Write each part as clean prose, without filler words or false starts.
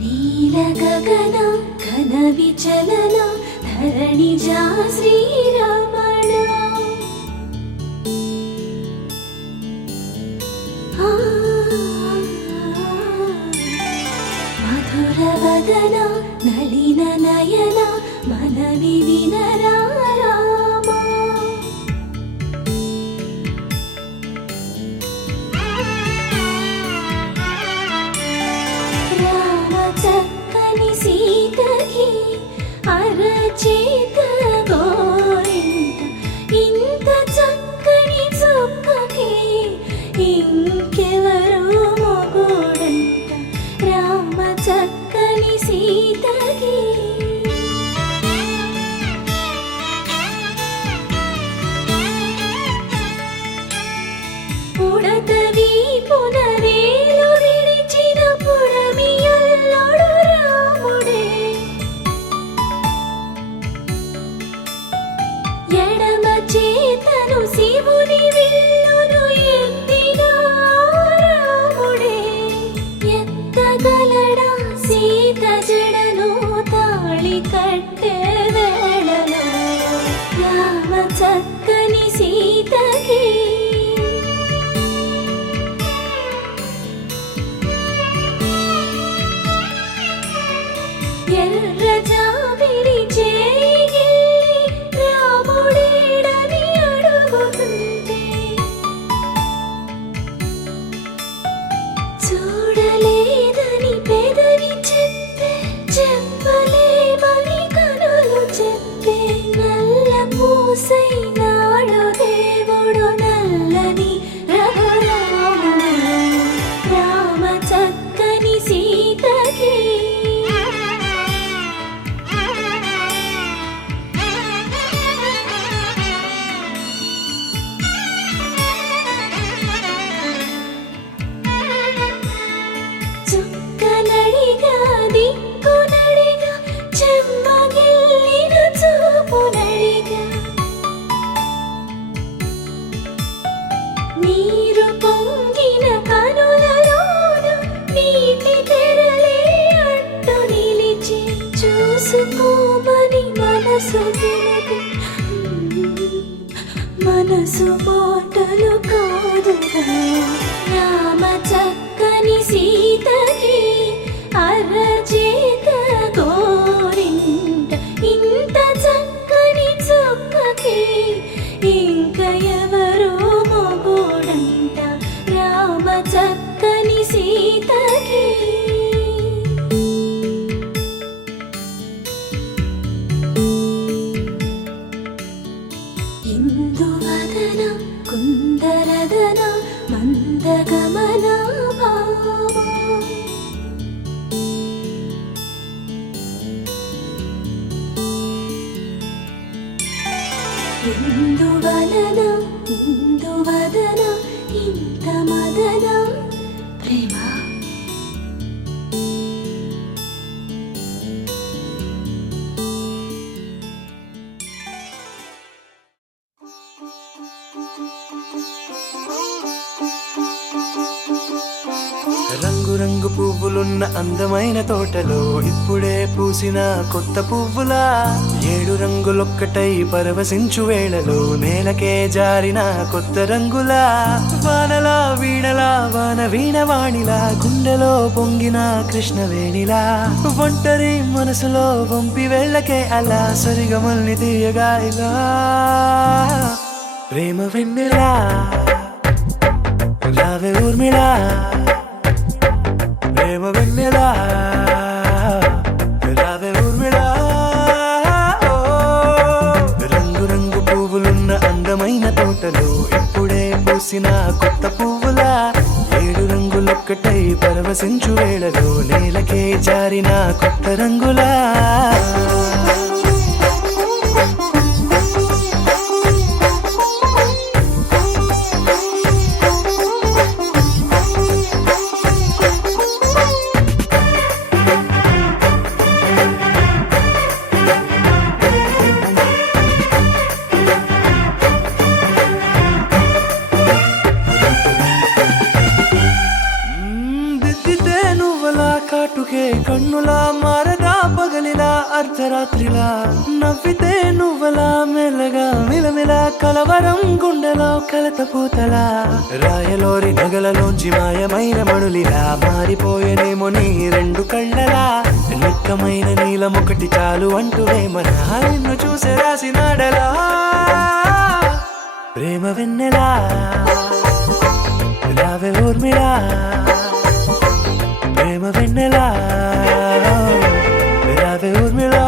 నీల గగన ఘన విచలన ధరణిజా శ్రీరమణ మధుర వదన నళిన నయన మనవి వినరా రామా రామ చక్కని సీతకి అరచేత గోరింట ఇంత చక్కని చుక్కకి ఇంకెవరు మొగుడంట రామ చక్కని సీతకి పుడతవి పునరేలు విడిచిన పుడమియల్లుడు రాముడే ఎడమ చేతను శివుని విల్లును ఎత్తిన రాముడే ఎత్తగలడా సీత జడను తాళి కట్టే వేళలో రామ చక్కని సీతకి ఎర్ర జాబిలి చేయి రాముడేడని అడుగుతుంటే చూడలేదని పెదవి చెప్పే చెప్పలేమని కనులు చెప్పే నల్ల పూసై నాడు దేవుడు నల్లని రఘురాముడు రామ చక్కని సీతకి చుక్కనడిగా దిక్కునడిగా చెమ్మగిల్లిన చూపునడిగా నీరు పొంగిన కనులలోన నీటి తెరలే అడ్డు నిలిచి చూసుకోమని మనసు తెలుగు మనసు మాటలు కాదుగా రామ చక్కని సీతకి అరచేత గోరింట ఇంత చక్కని చుక్కకి ఇంక ఎవరు మొగుడంట రామ చక్కని సీతకి ఇందువదన కుందరదన మందగమన భామా ఇందువలన ఇందువదన ఇంత మదన ప్రేమ రంగు రంగు పువ్వులున్న అందమైన తోటలో ఇప్పుడే పూసిన కొత్త పువ్వులా 7 రంగులొక్కటై పరవశించు వేళలో నేలకే జారిన కొత్త రంగులా వానలా వీణలా వాన వీణవాణిలా గుండెలో పొంగిన కృష్ణవేణిలా ఒంటరి మనసులో వంపి వెళ్ళకే అలా సరిగమల్ని తీయగా ఇలా ప్రేమ వెన్నెలా రావే ఊర్మిళా ప్రేమ వెన్నెలా రావే ఊర్మిళా రంగు రంగు పువ్వులున్న అందమైన తోటలో ఇప్పుడే పూసిన కొత్త పువ్వులా 7 రంగులొక్కటై పరవశించు వేళలో నేలకే జారిన కొత్త రంగులా రాత్రిలా నవ్వితే నువ్వలా మెల్లగా మిలమిల కలవరం గుండెలో కలత పూతలా రాయలోరి నగలలోంచి మాయమైన మణులిలా మారిపోయేనేమో నీ రెండు కళ్ళలా నిక్కమైన నీలమొకటి చాలు అంటూ వేమనా నిన్ను చూసే రాసినాడలా ప్రేమ వెన్నెలా రావే ఊర్మిళా ప్రేమ వెన్నెలా రావే ఊర్మిళా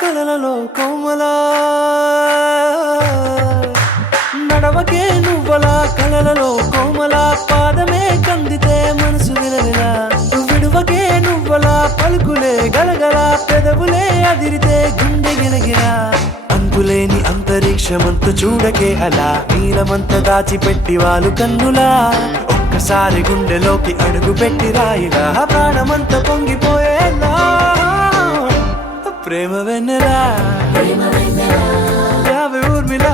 కలలలో కోమలా నడవకే నువ్వలా కలలలో కోమలా పాదమే కందితే మనసు విలవిలా విడువకే నువ్వలా పలుకులే గలగల పెదవులే అదిరితే గుండె గిలగిలా అంతులేని అంతరిక్షమంత చూడకే అలా నీలమంత దాచిపెట్టి వాళ్ళు కన్నులా ఒక్కసారి గుండెలోకి అడుగు పెట్టి రాయిలా ప్రాణమంత పొంగిపోయేలా ప్రేమ వెన్నెలా రావే ఊర్మిళా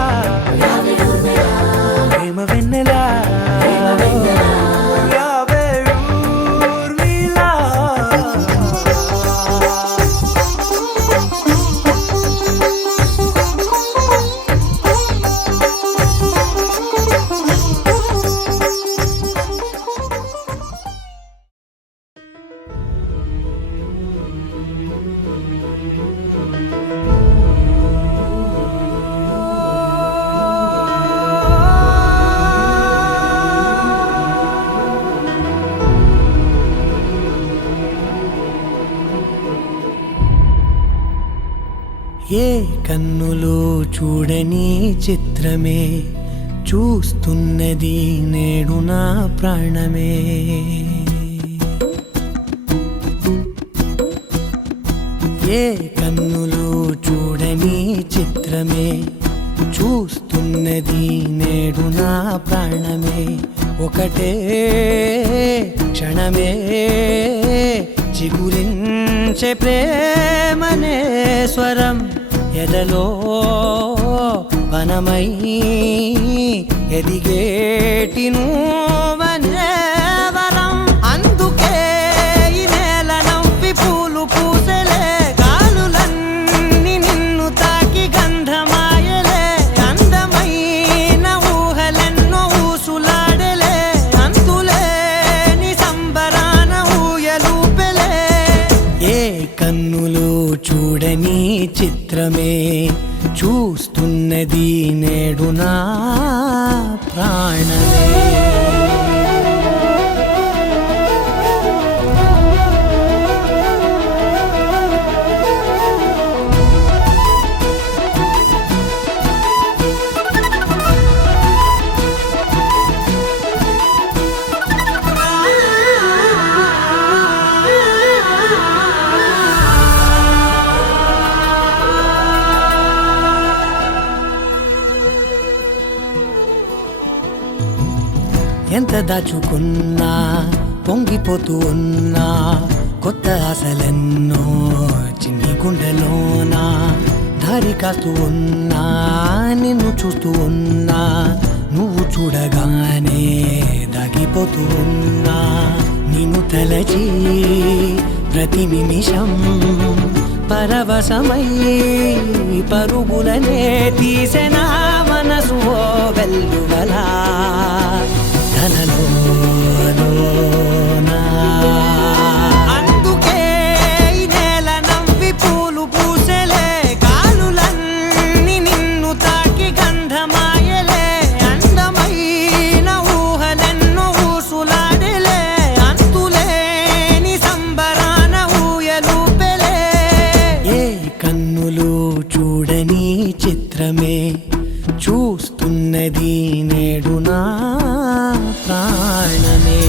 ప్రేమ వెన్నెలా రావే ఊర్మిళా ఏ కన్నులు చూడని చిత్రమే చూస్తున్నది నేడు నా ప్రాణమే ఏ కన్నులు చూడని చిత్రమే చూస్తున్నది నేడు నా ప్రాణమే ఒకటే క్షణమే చిగురించే ప్రేమనే స్వరం ఎదలో వనమై ఎదిగేటి నువ్వనే వరం అందుకే ఈ నేల నవ్వి పూలు పూసలే గాలులన్నీ నిన్ను తాకి గంధమాయలే అందమైన ఊహలెన్నో ఊసులాడలే అంతులేని సంబరాన ఊయలూపెలే ఏ కన్నులు చూడని చిత్రమే చూస్తున్నది నేడు నా ప్రాణమే ఎంత దాచుకున్నా పొంగిపోతూ ఉన్నా కొత్త ఆశలెన్నో చిన్ని గుండెలోనా దారి కాస్తూ ఉన్నా నిన్ను చూస్తూ ఉన్నా నువ్వు చూడగానే దాగిపోతూ ఉన్నా నిన్ను తలచి ప్రతి నిమిషం పరవశమై పరుగులనే తీసెనా మనసు ఓ వెల్లువలా తనలోనా అందుకే ఈ నేల నవ్వి పూలు పూసలే గాలులన్నీ నిన్ను తాకి గంధమాయలే అందమైన ఊహలెన్నో ఊసులాడలే అంతులేని సంబరాన ఊయలూపెలే ఏ కన్నులు చూడని చిత్రం ప్రాణమే.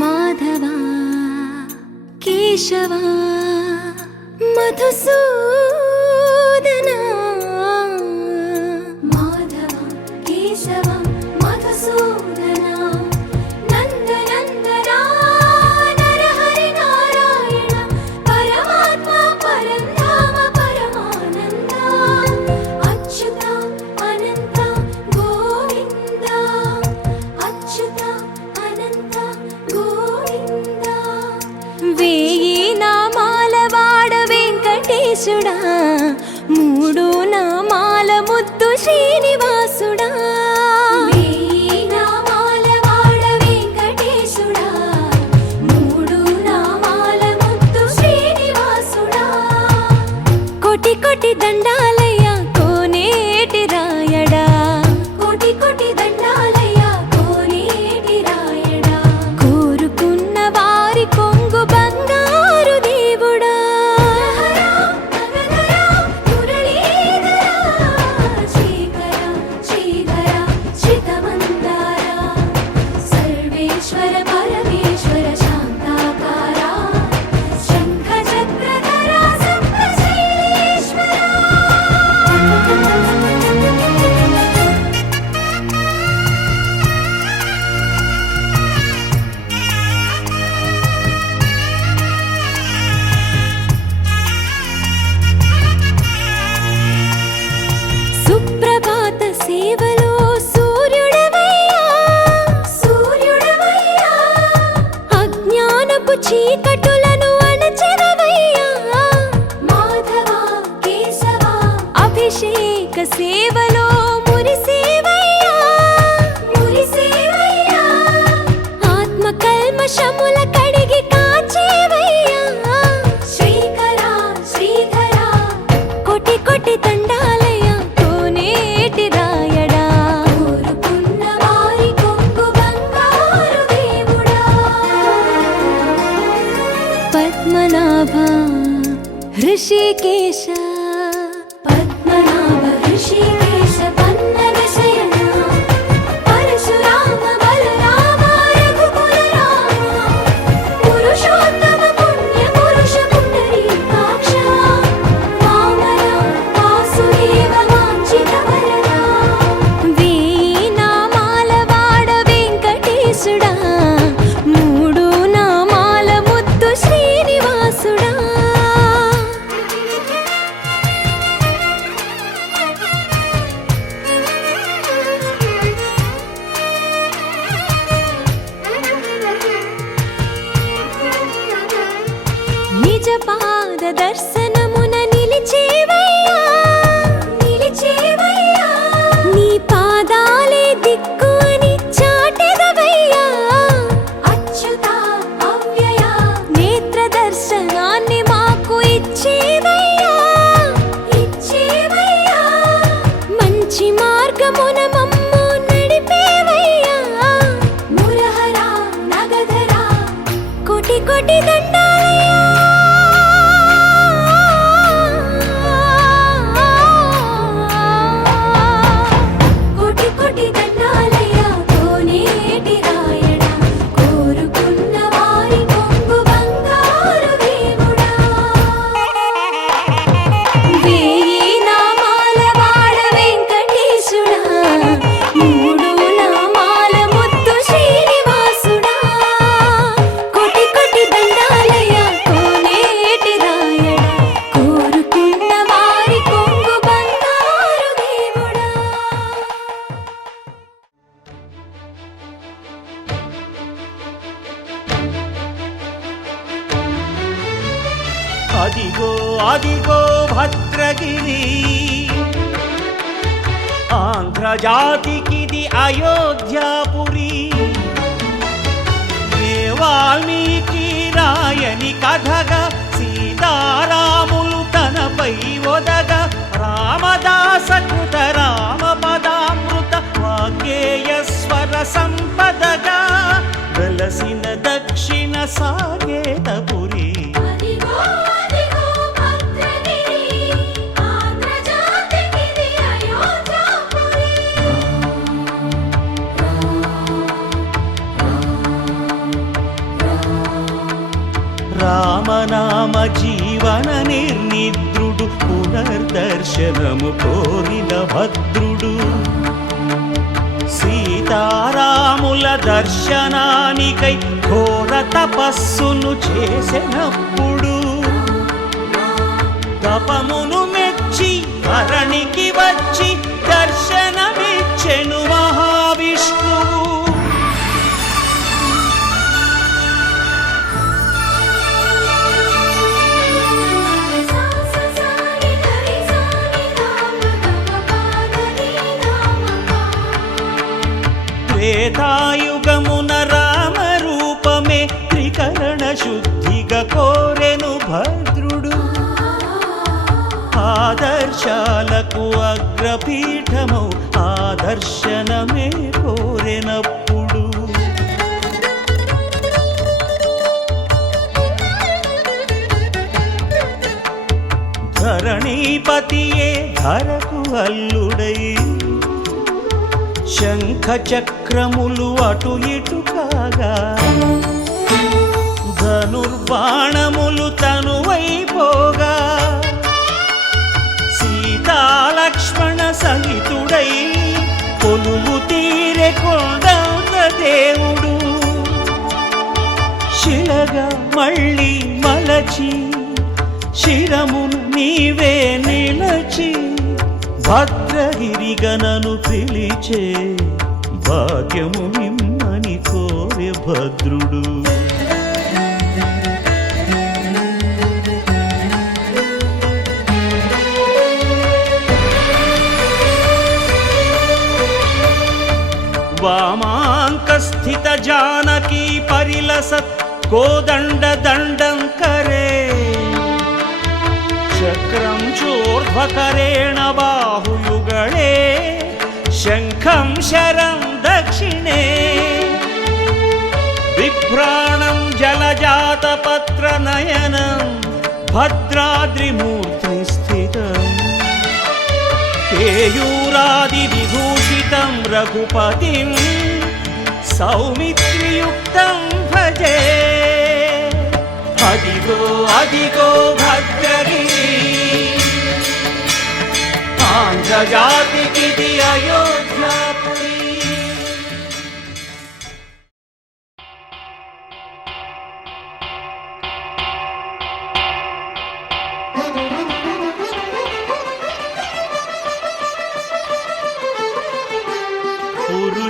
మాధవా కేశవా మధుసూదనా మాధవా కేశవా మధుసూదనా నందనందనా నరహరి నారాయణ పరమాత్మ పరంధామ పరమానంద అచ్యుత అనంత గోవింద అచ్యుత అనంత గోవింద వేయి నామాల వాడ వెంకటేశుడా మూడు నామాల ముద్దు శ్రీనివాసుడా వేయి నామాల వాడ వెంకటేశుడా మూడు నామాల ముద్దు శ్రీనివాసుడా కోటి కోటి దండాలయ్యా కోనేటి రాయడా కోటి కోటి దండాలయ్యా కోనేటి రాయడా కోరుకున్న వారి కొంగు బంగారు దేవుడా శ్రీకర శ్రీధర శ్రితమందార సర్వేశ్వర పరమేశ్వర శాంతాకార శంఖ చక్రధర సప్తశైలేశ్వర సుప్రభాత సేవలో సూర్యుడవయ్యా సూర్యుడవయ్యా అజ్ఞానపు చీకటులను అణచెదవయ్యా మాధవా కేశవా అభిషేక సేవలో మురిసేవయ్యా మురిసేవయ్యా ఆత్మ కల్మషముల కడిగి కాచేవయ్యా శ్రీకర శ్రీధర కోటి కోటి దండాలయ్యా కోనేటి రాయడా కోరుకున్న వారి కొంగు బంగారు దేవుడా పద్మనాభ హృషికేశ పద్మనాభ హృషికేశ పన్నగ శయన పరశురామ బలరామ రఘుకుల రామ పురుషోత్తమ పుణ్య పురుష పుండరీకాక్ష వామన వాసుదేవ వాంఛిత వరద వేయి నామాల వాడ వెంకటేశుడా మూడు నామాల ముద్దు శ్రీనివాసుడా నిజ పాద దర్శనమున నిలిచేవయ్యా నిలిచేవయ్యా నీ పాదాలే దిక్కు అని చాటెదవయ్యా అచ్యుత అవ్యయ నేత్ర దర్శనాన్ని మాకు ఇచ్చేవయ్యా ఇచ్చేవయ్యా మంచి మార్గమున మమ్ము నడిపేవయ్యా మురహర నగధర కోటి కోటి దండాలయ్యా అదిగో భద్రగిరి. ఆంధ్రజాతికిది అయోధ్యాపురి. ఏ వాల్మీకి రాయని కథగా సీతారాములు తనపై ఒదగా రామదాస కృత రామ పదామృత వాగ్గేయస్వర సంపదగా వెలసిన దక్షిణ సాకేతపురి. అదిగో అదిగో భద్రగిరి, ఆంధ్రజాతికిది అయోధ్యాపురి. రామనామ జీవన నిర్నిద్రుడు పునర్దర్శనము కోరిన భద్రుడు. సీతారాముల దర్శనానికై ఘోర తపస్సును చేసినప్పుడు తపమును మెచ్చి ధరణికి వచ్చి దర్శనమిచ్చెను మహావిష్ణువు. త్రేతాయుగమున రామరూపమే త్రికరణ శుద్ధిగా కోరెను భద్రుడు. ఆదర్శాలకు అగ్రపీఠమౌ ఆదర్శనమే కోరెనప్పుడు ధరణీపతియే ధరకు అల్లుడై శంఖ చక్రములు అటు ఇటు కాగా ధనుర్బాణములు తనువైపోగా సీతాలక్ష్మణ సహితుడై కొలువు తీరె కొండంత దేవుడు. శిలగా మళ్ళీ మలచి శిరమును నీవే నిలచి భద్రగిరిగనను పిలిచే భాగ్యము నిమ్మని కోరె భద్రుడు. వామాంకస్థిత జానకీ పరిలసత్ కోదండ దండం కరే చక్రం చోర్ధ్వకరేణ బాహుయుగళే శంఖం శరం దక్షిణే బిభ్రాణం జలజాతపత్రనయనం భద్రాద్రిమూర్తి స్థితం కేయూరాది విభూషితం రఘుపతిం సౌమిత్రియుక్తం భజే. అదిగో అదిగో భద్రగిరి, ఆంధ్రజాతికిది అయోధ్యాపురి.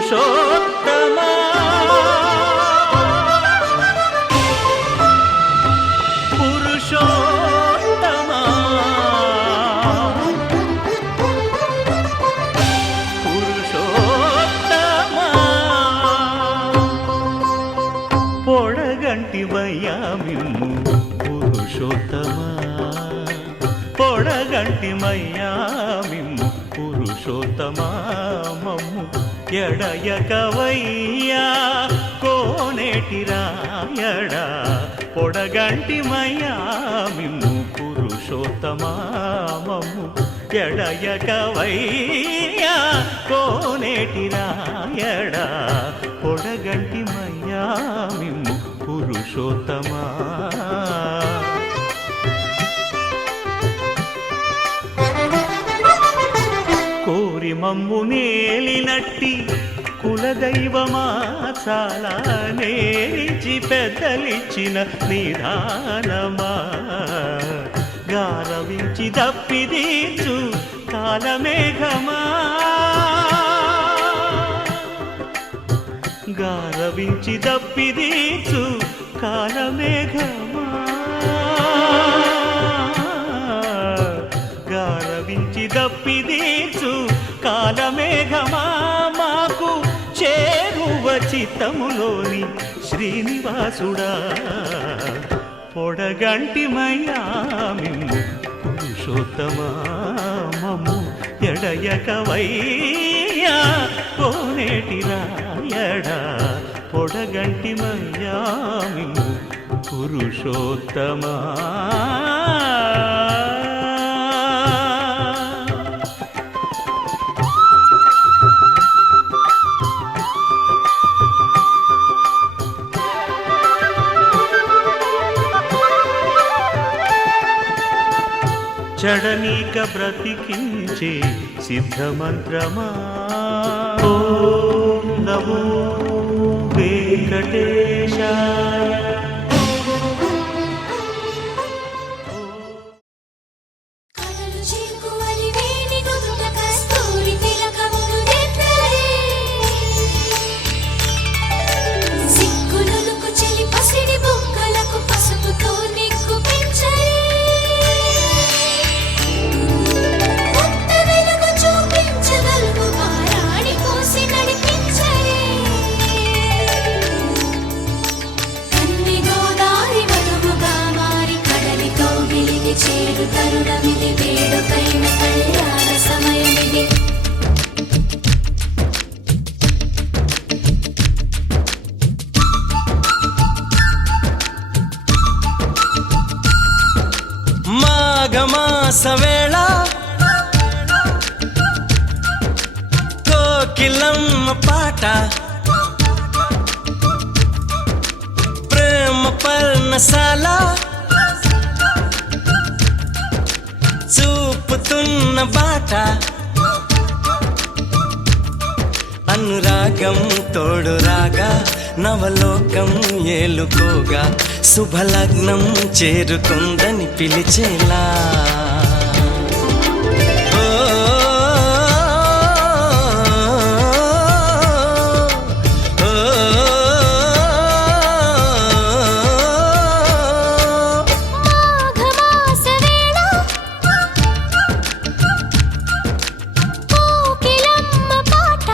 పురుషోత్తమా పురుషోత్తమా పురుషోత్తమా పొడగంటివయ్యా మిమ్ము పురుషోత్తమా పొడగంటిమయ్యా మిమ్ము పురుషోత్తమా మమ్ము ఎడయకవయ్యా కోనేటి రాయడా పొడగంటిమయ్యా మిమ్ము పురుషోత్తమా మమ్ము ఎడయకవయ్యా కోనేటి రాయడా పొడగంటిమయ్యా మిమ్ము పురుషోత్తమా. కోరి మమ్ము నేలినట్టి కులదైవమా చాలా నేరిచి పెద్దలిచ్చిన నిదానమా గారవించి దప్పిదీచు కాలమేఘమా గారవించి దప్పిదీచు కాలమేఘమా దప్పిదీర్చు కాలమేఘమా మాకు చేరువ చిత్తములోని శ్రీనివాసుడా పొడగంటిమయ్యా మిమ్ము పురుషోత్తమా మమ్ము ఎడయకవయ్యా కోనేటి రాయడా పొడగంటిమయ్యా మిమ్ము పురుషోత్తమా చడనీక బ్రతికించే సిద్ధమంత్రమా ఓం నమో వెంకటేశాయ కలలు చిలుకువలి వేణి నుదుట కస్తూరి తిలకములు దిద్దలే సిగ్గులుకు చెలి పసిడి బుగ్గలకు పసుపుతో నిగ్గు పెంచలే కొత్త వెలుగు చూపించగలుగు వారాణి కోసి నడిపించలే కన్ని గోదారి వధువుగా మారి కడలి కౌగిలికి చేరు తరుణమిది వేడుకైన కళ్యాణ సమయమిది మాఘమాస వేళ కోకిలమ్మ పాట ప్రేమ పర్ణశాల చూపుతున్న బాట అనురాగం తోడు రాగా నవలోకం ఏలుకోగా శుభలగ్నం చేరుకుందని పిలిచేలా ఓ, ఓ, ఓ, మాఘమాస వేళ కోకిలమ్మ పాట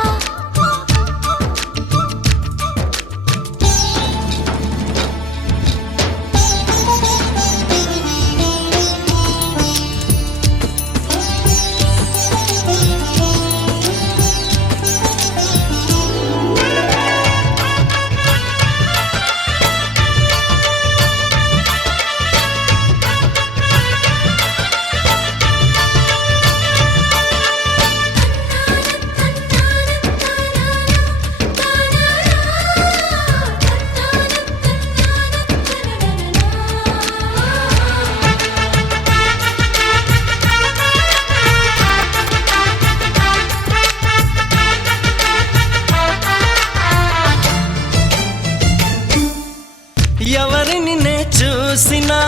ఎవరిని నే చూసినా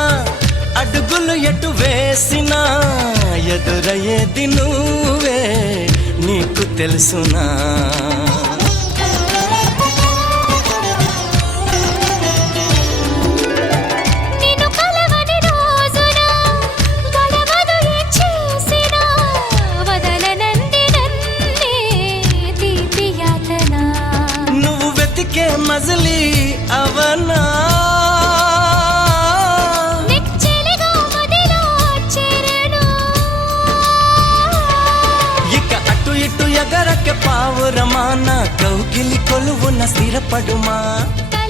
అడుగులు ఎటు వేసినా ఎదురయ్యేది నువ్వే నీకు తెలుసునా నిన్ను కలవని రోజున గడవదు ఏ చేసినా వదలనంది నన్నే తీపి యాతన నువ్వు వెతికే మజిలీ అవనా నెచ్చెలిగా మదిలో చేరను ఇక అటు ఇటు ఎగరకే పావురమా నా కౌగిలి కొలువున స్థిరపడుమా కల